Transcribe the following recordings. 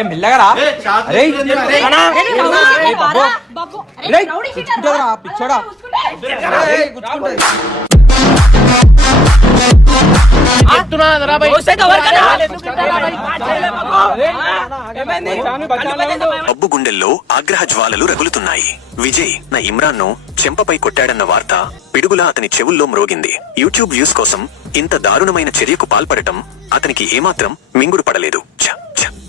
ఏ మెల్లగరా అరే అన్నా. ఏ బాబు రేయ్, గుచ్చుకుంటుందిరా, పిచ్చోడా. ఏయ్, గుచ్చుకుంటుంది. బబ్బు గుండెల్లో ఆగ్రహ జ్వాలలు రగులుతున్నాయి. విజయ్ నా ఇమ్రాన్ను చెంపపై కొట్టాడన్న వార్త పిడుగులా అతని చెవుల్లో మ్రోగింది. యూట్యూబ్ వ్యూస్ కోసం ఇంత దారుణమైన చర్యకు పాల్పడటం అతనికి ఏమాత్రం మింగుడు పడలేదు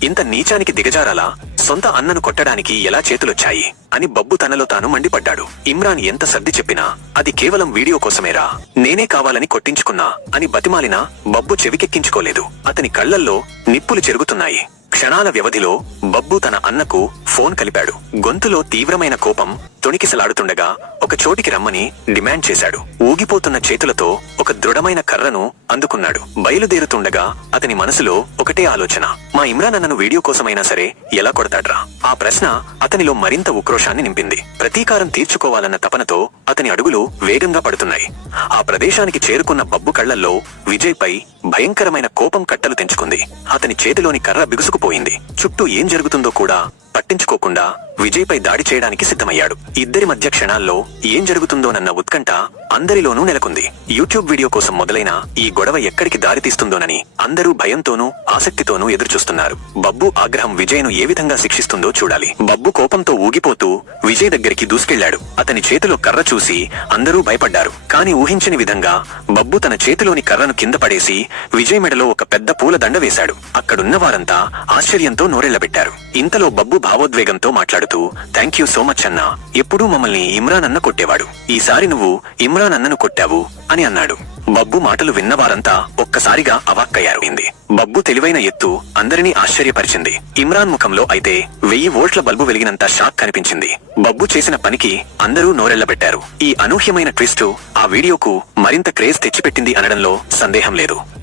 ఇంత నీచానికి దిగజారాలా? సొంత అన్నను కొట్టడానికి ఎలా చేతులొచ్చాయి? అని బబ్బు తనలో తాను మండిపడ్డాడు. ఇమ్రాన్ ఎంత సర్ది చెప్పినా అది కేవలం వీడియో కోసమేరా. నేనే కావాలని కొట్టించుకున్నా అని బతిమాలినా బబ్బు చెవికెక్కించుకోలేదు. అతని కళ్ళల్లో నిప్పులు చెరుగుతున్నాయి. క్షణాల వ్యవధిలో బబ్బు తన అన్నకు ఫోన్ కలిపాడు. గొంతులో తీవ్రమైన కోపం తొణికిసలాడుతుండగా ఒక చోటికి రమ్మని డిమాండ్ చేశాడు. ఊగిపోతున్న చేతులతో ఒక దృఢమైన కర్రను అందుకున్నాడు. బయలుదేరుతుండగా అతని మనసులో ఒకటే ఆలోచన. మా ఇమ్రాన్ అన్నను వీడియో కోసమైనా సరే ఎలా కొడతాడ్రా? ఆ ప్రశ్న అతనిలో మరింత ఉక్రోషాన్ని నింపింది. ప్రతీకారం తీర్చుకోవాలన్న తపనతో అతని అడుగులు వేగంగా పడుతున్నాయి. ఆ ప్రదేశానికి చేరుకున్న బబ్బు కళ్ళల్లో విజయ్ పై భయంకరమైన కోపం కట్టలు తెంచుకుంది. అతని చేతిలోని కర్ర బిగుసుకుపోయింది. చుట్టూ ఏం జరుగుతుందో కూడా పట్టించుకోకుండా విజయ్ పై దాడి చేయడానికి సిద్ధమయ్యాడు. ఇద్దరి మధ్య క్షణాల్లో ఏం జరుగుతుందోనన్న ఉత్కంఠ అందరిలోనూ నెలకొంది. యూట్యూబ్ వీడియో కోసం మొదలైన ఈ గొడవ ఎక్కడికి దారితీస్తుందోనని అందరూ భయంతోనూ ఆసక్తితోనూ ఎదురుచూస్తున్నారు. బబ్బు ఆగ్రహం విజయ్ను ఏ విధంగా శిక్షిస్తుందో చూడాలి. బబ్బు కోపంతో ఊగిపోతూ విజయ్ దగ్గరికి దూసుకెళ్ళాడు. అతని చేతిలో కర్ర చూసి అందరూ భయపడ్డారు. కాని ఊహించని విధంగా బబ్బు తన చేతిలోని కర్రను కింద పడేసి విజయ్ మెడలో ఒక పెద్ద పూల దండ వేశాడు. అక్కడున్న వారంతా ఆశ్చర్యంతో నోరెళ్ళబెట్టారు ఇంతలో బబ్బు భావోద్వేగంతో మాట్లాడుతూ థ్యాంక్ యూ సో మచ్ అన్నా. ఎప్పుడూ మమ్మల్ని ఇమ్రాన్ అన్న కొట్టేవాడు. ఈసారి నువ్వు ఇమ్రాన్ అన్నను కొట్టావు? అని అన్నాడు. బబ్బు మాటలు విన్నవారంతా ఒక్కసారిగా అవాక్కయ్యారుంది బబ్బు తెలివైన ఎత్తు అందరినీ ఆశ్చర్యపరిచింది. ఇమ్రాన్ ముఖంలో అయితే వెయ్యి వోల్ట్ల బల్బు వెలిగినంత షాక్ కనిపించింది. బబ్బు చేసిన పనికి అందరూ నోరెళ్ళబెట్టారు ఈ అనూహ్యమైన ట్విస్టు ఆ వీడియోకు మరింత క్రేజ్ తెచ్చిపెట్టింది అనడంలో సందేహం లేదు.